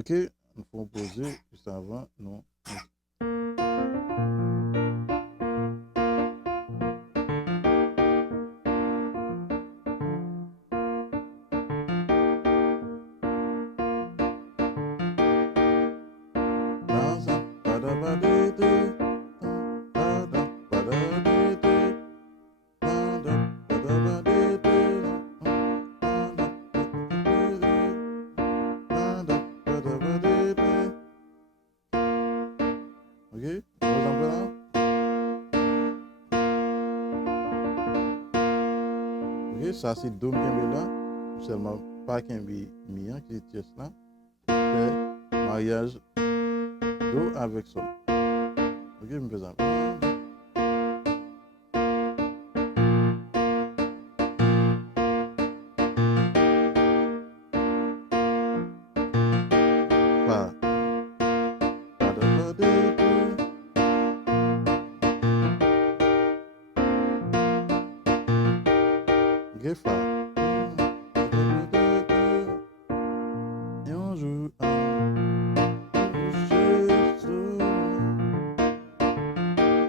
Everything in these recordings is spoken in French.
Ok, nous faut poser juste avant, non. Ok, par exemple là. Ok, ça c'est do bien là. Seulement pas qu'un mi qui est tierce là. Fait mariage do avec sol. Ok, je me fais ça. Fa. Fa da ba de de. Ok, fa. Da da ba de de. Et on joue un toucher sous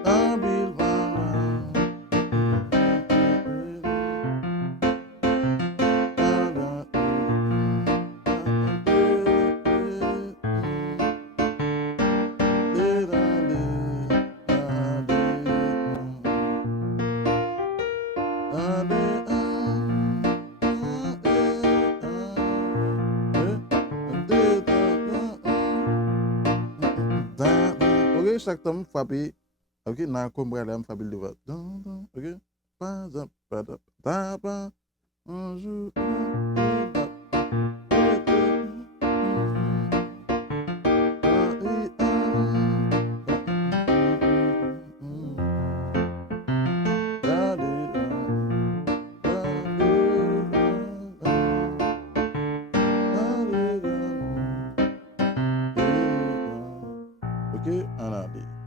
un bilbana. Ok, chaque temps, frapper. Ok, na comprendre là, frapper le devant. Ok, pas pas pas pas un jour. Ok, on a dit.